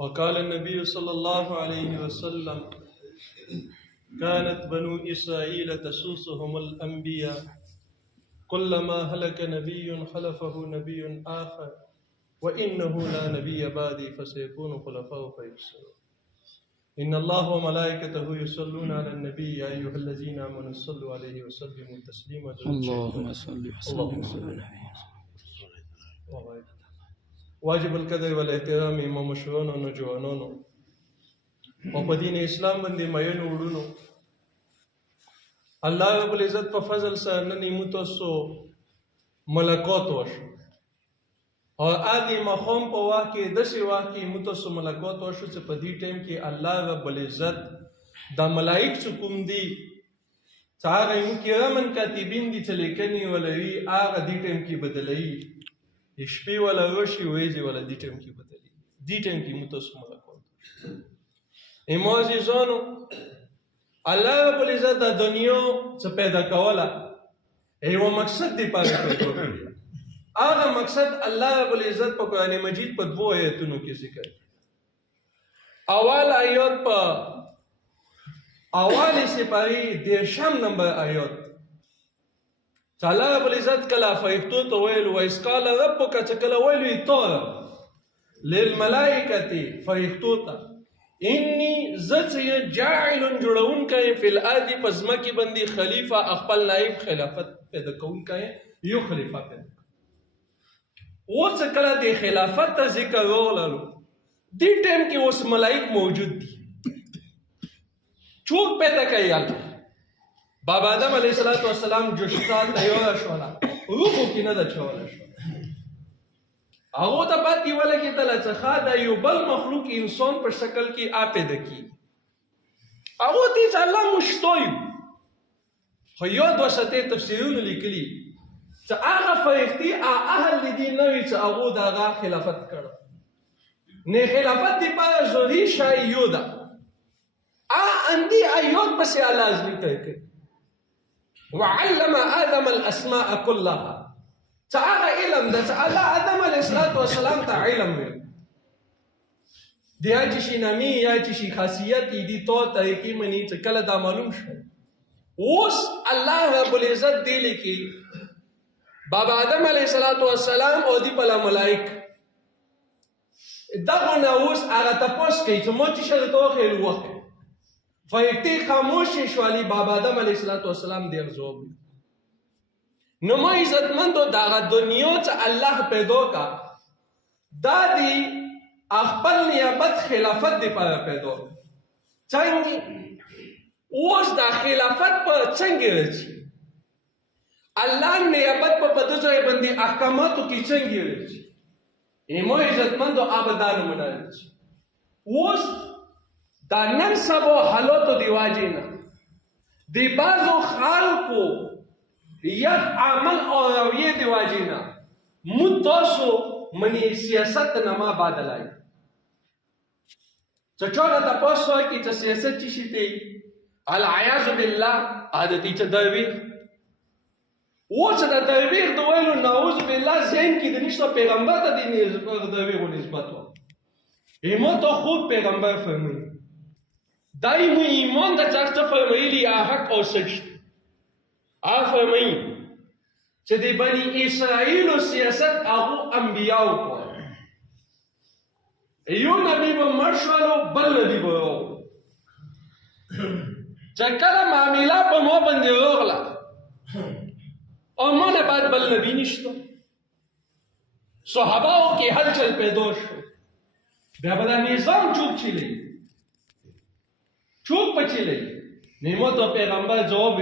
وقال النبي صلى الله عليه وسلم كانت بنو إسرائيل تسوسهم الأنبياء كلما هلك نبي خلفه نبي آخر وإنه لا نبي بعدي فسيكون خلفاء فيفسدون إن الله وملائكته يصلون على النبي يا أيها الذين آمنوا صلوا عليه وسلموا تسليما. اللهم صل وسلم على النبي. واجب القدر والاحترام امام مشرونو نوجوانونو او په دین اسلام باندې مېنو وړونو الله رب العزت په فضل سره نن موږ ملکوت وشو او ادي مخوم په واقع د سی واقع موږ ملکوت وشو چې په دې ټیم کې الله رب العزت د ملائک حکم دی څنګه یو کرامن کاتبین دي چې لیکني ولوي هغه دې ټیم کې بدلوي شپې ولا روشي وېږي ولا دې ټیم کې بدلي دې ټیم کې موږ ملکوت ایموزیزونو الله رب العزت د دنیا څخه پیدا کوله یو مقصد دی پاره پیدا کړی هغه مقصد الله رب العزت په قرآن مجید په دوه آیتونو کې ذکر اول آیات په اول سپاری دیرشم نمبر آیات الله رب العزت کله فرښتو ته ویل وایس قال ربک چې کله ویل تور للملائکه فرښتو ته انی زت جاعل جوړون کای فی الارض پزمکی بندی خلیفہ خپل نائب خلافت پیدا کون کای یو خلیفہ پیدا و څه کله د خلافت ذکر ورلو دې ټیم کې اوس ملائک موجود دي چوک پیدا کوي الله بابا آدم علیه السلام جوشتال تیار شولا روحو کې نه د چولا شو هغه ته پاتې ولګي تل څخه د یو بل مخلوق انسان په شکل کې پیدا کی هغه ته الله مشتوي خو یو دوه شته تفسیرونه لیکلي چې هغه فرښتې اهل دي نه وي چې هغه دغه خلافت کړو نه خلافت دی په زوري شایودا اندي ایوب بس لازم کوي وعلم آدم الاسماء كلها تعالى علم ده تعالى آدم عليه الصلاة والسلام ته علم وي دی چې شي نامي یا چې شي خاصیت دي تو طریقې مني چې کله دا معلوم شو اوس الله رب العزت دی لیکي بابا آدم علیه السلام او دی په ملائک دغه نه اوس هغه تاسو کوي چې مو چې شته توخه وخت فرښتې خاموشي شوالی بابا آدم علیه السلام دی ارزوب نو ما عزتمندو دغه دنیا چې الله پیدا کا دا دی خپل نیابت خلافت دی پیدا څنګه اوس دا خلافت په څنګه راځي الله نیابت په پدوځای باندې احکاماتو کې څنګه راځي ایمو عزتمندو آبادان مناځي اوس دا نن سبا حالاتو دی واجینا دی بازو خلقو یک عمل او رویه دی واجینا متاسو منی سیاست نما بادلای چچونا تپاسو کی چا سیاست چی شیطی العیاذ بالله عادتی چا درویر او چا درویر دویلو نعوذ بالله ذهن کی دنیشتا پیغمبر تا دی درویر و نسبتو ایمان تا خود پیغمبر فرمایی دائمو ایمان دا چرچا فرمایلی آحق او سجد فرمایی چې د بنی اسرائیل سیاست هغه انبیاو کو یو نبی به مرشلو بل نبی به چې کله معاملې په مو باندې راغله او مانه بعد بل نبی نشته صحاباو کې هلچل پیدا شو بیا به دا نظام چوک چلی چوک پچلی نیمو تو پیغمبر جواب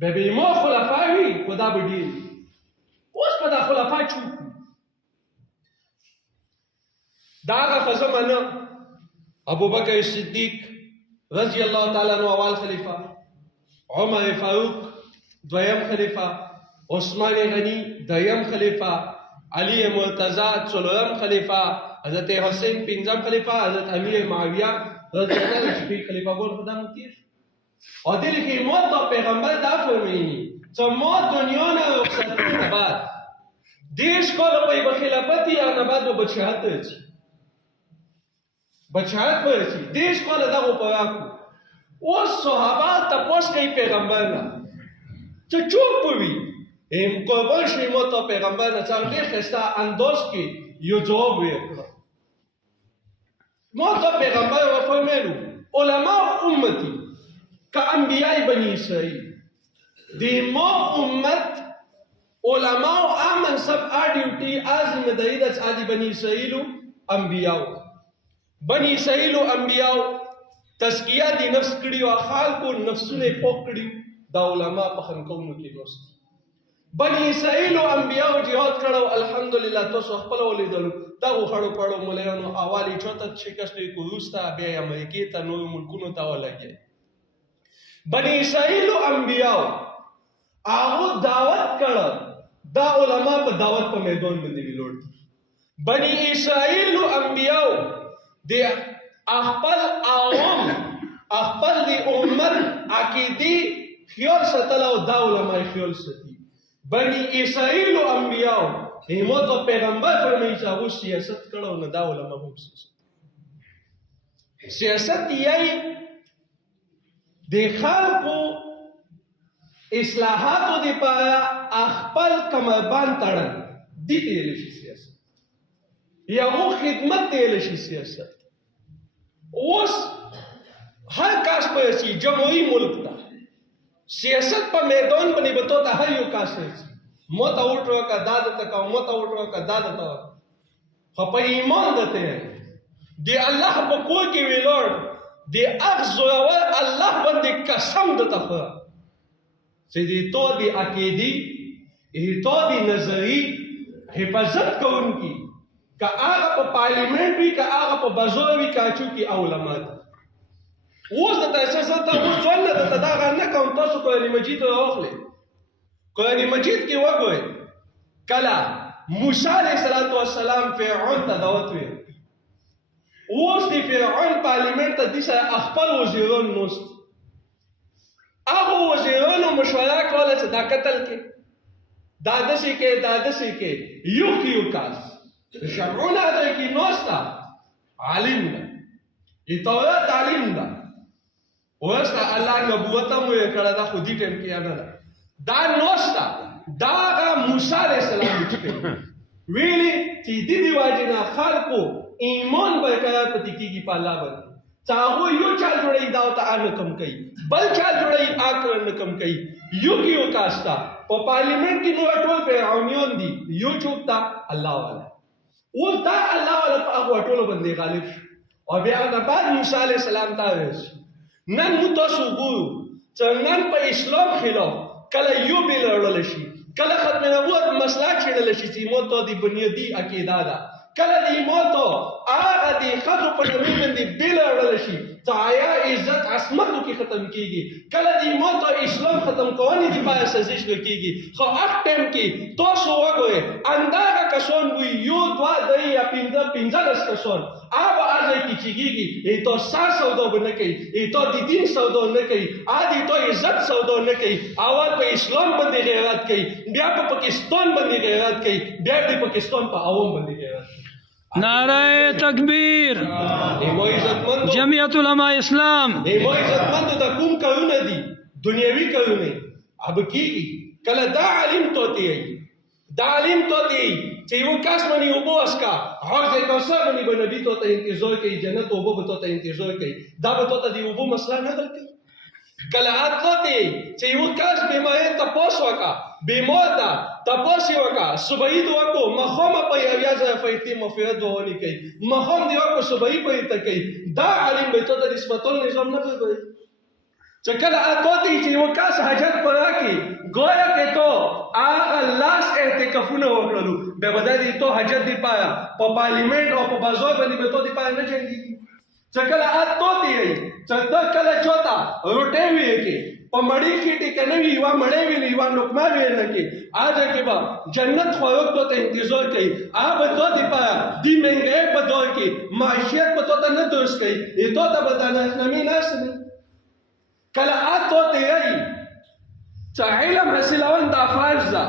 ببین ما خلفاوی خدا بدی اوس په دا خلفا چوک دا هغه زمانه ابو بکر صدیق رضی الله تعالی عنہ اول خلیفہ عمر فاروق دویم خلیفہ عثمان غنی دویم خلیفہ علی مرتضی څلورم خلیفہ حضرت حسین پنځم خلیفہ حضرت امیر معاویہ رضی الله عنه شفیع خلیفہ ګور خدا متیر او دل کې موت او پیغمبر دا فرمایي چې موت دنیا نه رخصت نه بعد دیش کول په خلافت یا نه بعد به بچات شي بچایت برسی دیش کوله دغه پراکو اوس صحابه تپوس کوي پیغمبر نه چې چوپ وي هم قربان شي مو ته پیغمبر نه څنګه ډېر ښایسته انداز کې یو جواب ورکړ مو ته پیغمبر وفرمایلو علماء امتی كأنبياء بني إسرائيل دي ما أمت علماء آمن سب آديوتي آزم دايدة آدي بني إسرائيل أنبياء بني إسرائيل أنبياء تزكية دي نفس كريو أخالكو نفسونه پوك كريو دا علماء پخن كونو کی نوست بني إسرائيل أنبياء جهاد کرو الحمدلله توسو خپل ولیدلو دا غړو پړو مليانو اوالی چوتا شکستې کو روستا بیا امریکې ته نور ملکونو ته ولګي بني إسرائيل أنبياء هغه دعوت کړه دا علما په دعوت په میدان باندې ویلوړ بني إسرائيل أنبياء د خپل عوام خپل د امت عقیدی خیال ساتل او دا علما خیال ساتي بني إسرائيل أنبياء همو ته پیغمبر فرمایي چې هغه سیاست کړه نو دا علما هم سیاست یې د خلکو اصلاحاتو دپاره خپل کمربند تړل دې ته ویلی شي سیاست یا هغو خدمت ته ویلی شي سیاست اوس هر کاس په رسي جمهوري ملک ته سیاست په میدان باندې به تو ته هر یو کاس رسي مو ته ووټ وکړه دا درته کوم مو ته ووټ وکړه دا درته وکړه خو په ایمان درته د الله په کور کې ویلوړ د هغه زورور الله باندې قسم درته خورم چې د تو د عقیدې د تو د نظري حفاظت کوونکي که هغه په پارلیمنټ وي که هغه په بازار وي که چونکې علما دي اوس درته احساس ته اوس ځوان نه درته دا غږ نه کوم تاسو قرآن مجید راواخلئ قرآن مجید کې وګورئ کله موسی علیه السلام فرعون ته دعوت ویل اوس د فرعون پارلیمنټ ته دې سره خپل وزیران نوست هغو وزیرانو مشوره کوله چې دا قتل کې دا داسې کې دا داسې کې یو کې یو کس فرعون هغه کې نوسته عالم ده د تورات عالم ده اوس الله نبوت هم یې کړه دا خو دې ټایم کې نه ده دا نوسته دا هغه موسی علیه السلام چې ویلي چې دې واجب نه خلکو ایمان برقرار پتی کیږي په الله باندې چاغو یو چال جوړي دا ته ان کم کوي بل چال جوړي آکر نه کم کوي یو کیو کاستا په پارلیمنت کې نو ټول فرعونیان دي یو چوکتا الله والا او دا الله والا په هغه ټول باندې غالب او بیا دا بعد موسی علیه السلام ته ورسي نن نو تاسو ګورو چې نن په اسلام خلاف کله یو بیل لړل شي کله ختم نبوت مسله چیرل شي چې مو ته دی بنیادی عقیده ده کله دی موتو هغه دی خزو په نوم باندې بیل اړول شي ځایا عزت عصمتو کې ختم کیږي کله دی موتو اسلام ختم کوونی دی پای سازش کیږي خو هغه ټیم کې تاسو وګورئ اندازه کسان وي یو دوا دی یا پنځه کسان هغه ازای کی چیږي ای تو سار سودا نه کوي ای تو د دین سودا نه کوي ادي تو عزت سودا نه کوي اول په اسلام باندې غیرت کوي بیا په پاکستان باندې غیرت کوي بیا د پاکستان په عوام باندې غیرت نعرہ تکبیر جمعیت علماء اسلام ایمو عزتمندو دا کوم کارونه دي دنیوي کارونه اب کیږي کله دا علم توتی دا علم توتی چې یو کس باندې اوبو اسکا حوض کوثر باندې به نبی ته انتظار کوي جنت اوبو به ته انتظار کوي دا به ته د اوبو مسله نه حل کوي کله اتوتی چې یو کس بیماری تاسو وکا بیمار ده تاسو وکا صبحی دعا کو مخومه په یو ځای فیتی مغفرت دعا کوي مخوم دی وکا صبحی په ته کوي دا علم به ته د نسبتون نظام نه کوي چې کله اتوتی چې یو کس حاجت پرا کی گویا کې تو الله سره اعتکافونه وکړو به بدای تو حاجت دی پایا په پارلیمنت او په بازار باندې به تو دی پایا نه چنګي چې کله اتوتی چې دا کله چوتا روټه وی کې په مړی کې ټیک نه وی وا مړی وی نه وا نوکما وی نه کې اځه کې با جنت خو ته انتظار کوي اب تو دی پایا دی منګه په دور کې معیشت په تو نه درس کوي ای تو ته بدانه نمی ناس کله اتوتی چې علم حاصلون دا فرض ده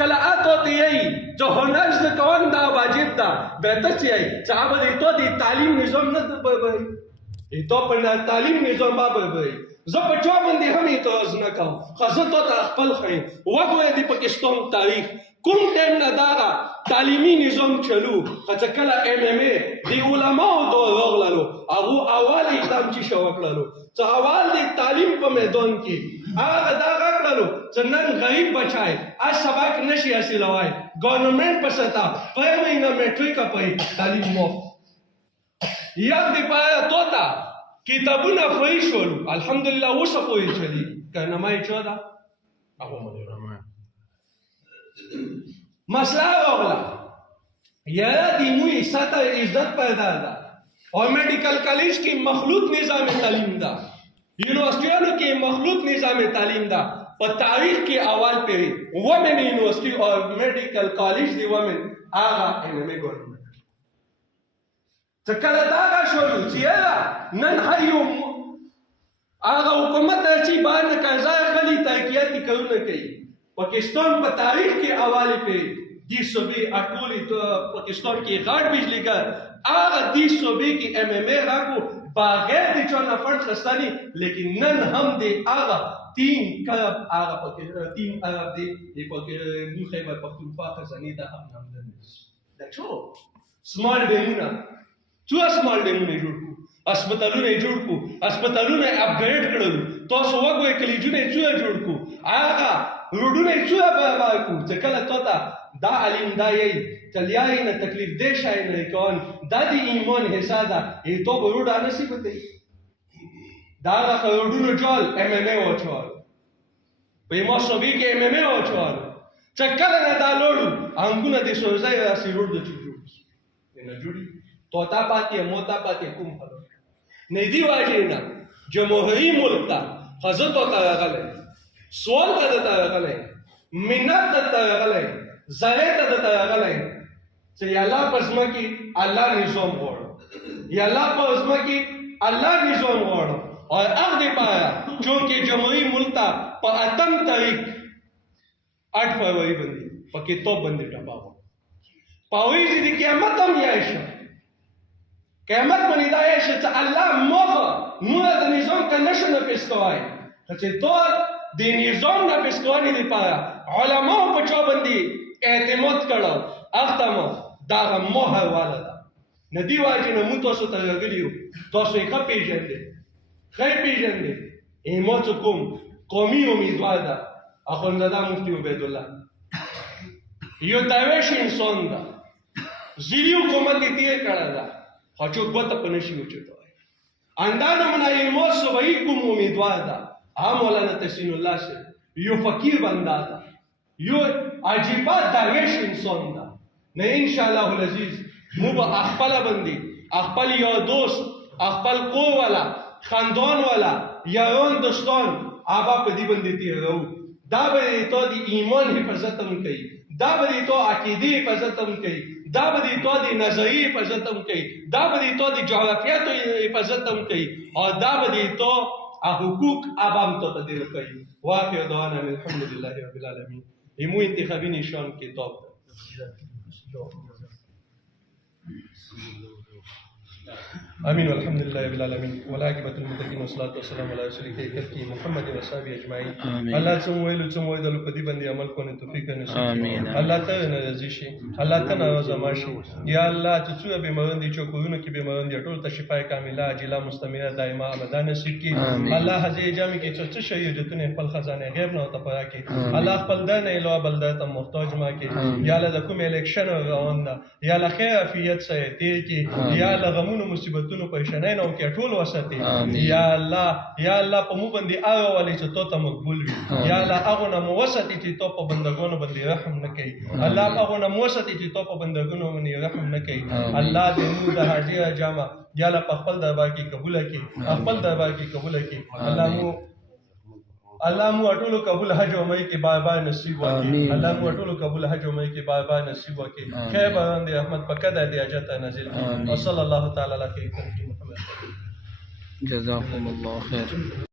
کله اته ته یې چې هنر زده کول دا واجب ده بهتر چې یې چې هغه د تو د تعلیم نظام نه برابري تو په تعلیم نظام برابري زه په چا باندې هم اعتراض نه کوم خو زه تو ته خپل ښیم وګورئ د پاکستان تاریخ کوم ټایم نه دغه تعلیمي نظام چلو خو چې کله MMA د علماو دور راغللو هغو اول اقدام چې شو وکړلو چې اول د تعلیم په میدان کې هغه دا کړلو چې نن غریب بچای از سبق نشي حاصلوای ګورنمنټ په ستا پرایمري نه میټریکا پرې تعلیم مفت یک دی پایا توتا کتابونه فری شول الحمدلله اوس پوهې چلی کنه ما یې چا ده هغه مونږ مسئله راغله یاره د موږ ساته عزت پیدا ده اور میډیکل کالج کې مخلوط نظام تعلیم ده یونیورسٹیانو کې مخلوط نظام تعلیم ده په تاریخ کې اول پیری ومن یونیورسٹی اور میډیکل کالج دی ومن هغه MMA ګورنمنټ چې کله دا شروع چې نن هر یو هغه حکومت چې باندې قضا خلی تحقیقات کوي کوي پاکستان په تاریخ کې حواله کوي دی صوبې اټولې پاکستان کې غاړ بجلی کار هغه دی صوبې کې MMA راکو بغیر د چا نه فند خستاني لیکن نن هم دی هغه تین کلب هغه پکې تین عرب دی د خیبر پختونخوا خزانې ته هم نامزد دا څو سمال ډیمونه څو سمال ډیمونه جوړ کړو هسپتالونه جوړ کړو هسپتالونه اپګریډ کړل تاسو وګورئ کلیجونه څو جوړ کړو هغه روډونه څو برابر کړو چې کله تا دا علم دا یې چلیای نه تکلیف دې شای نه کون دا د ایمان حصہ ده ای تو روډ نصیب ته دا روډونو جوړ MMA وچوال په ما صوبې کې MMA وچوال چې کله نه دا لوړو انګونه دې سوځي راسي روډ د جوړ نه جوړي توتا پاتې موتا پاتې کوم خبر نه دی واجب نه جمهوریت ملک ته حضرت او تعالی سوال ته راغلی منت ته راغلی زړه ته راغلی چې یا الله په اسما کې الله نظام غواړو یا الله په اسما کې الله نظام غواړو اور هغه دی پایا چونکه جمهوریت ملک ته په اتم تاریخ 8 فروری باندې پکې تو باندې ټپاو پاوی دې قیامت هم یایشه قیامت باندې دا یایشه چې الله موږ د نظام کنه نفس کوي چې تو د نظام نفس کوي دی پایا علماء په چا باندې اعتماد کړو اختم دا موه والا ده ندی واجب نه مو تاسو ته غلیو تاسو یې ښه پیژندې ایمو کوم قومي امیدوار ده اخوندزاده مفتی عبید الله یو درویش انسان ده زیری حکومت دې تیر کړه ده خو چې ګوته په نشي وچتوي اندانو من ایمو صبحی کوم امیدوار ده مولانا تحسین الله سے یو فقیر بندہ تھا یو عجیبہ درویش انسان تھا نه انشاءاللہ العزیز مو با اخپل بندی اخپل یا دوست اخپل کو والا خاندان والا یاران دوستان آبا پا دی بندی تیر رو دا بدی تو دی ایمان حفظت هم کئی دا بدی تو عقیدی حفظت هم کئی دا بدی تو دی نظری حفظت هم کئی دا بدی تو دی جغرافیات حفظت هم کئی اور دا بدی تو حقوق عوام تو تدیر کوي واقع دعوانا الحمد لله رب العالمین ایمو انتخابی نشان کتاب امين والحمد لله رب العالمين والعاقبة للمتقين والصلاة والسلام على رسول الله محمد وصحبه اجمعين الله څنګه څنګه د لپاره باندې عمل کوو توفیق نصیب الله ته ناراضي شي الله ته ناراضه ماشي یا الله چې څو به مرندې چوکونو کې به مرندې ټول ته شفای کامله عاجله مستمره دائمه ابدا نصیب کړي الله حاجی جامع کې څه شي جتونه خپل خزانه غیب نه ته پاره کړي الله خپل دین اله بلدا ته محتاج ما کړي یا الله د کوم الیکشن روان ده یا الله خیر عافیت سره دې کې یا الله غمونو مصیبت پریشانای نه کې ټول وساتي یا الله په مو باندې هغه ولې چې تو ته مقبول وي یا الله هغه نه مو وساتي چې تو په بندګانو باندې رحم نه کوي الله هغه نه مو وساتي چې تو په بندګانو باندې رحم نه کوي الله دې مو د حاجی جامع یا الله په خپل دربار کې قبول کړي الله مو اټولو قبول حج او مې کې بار نصیب وکړي الله مو اټولو قبول حج او مې کې بار نصیب وکړي خیر باندې رحمت پکدا دی اجت نازل کړي وصلی الله تعالی علی خیر محمد جزاکم الله خیر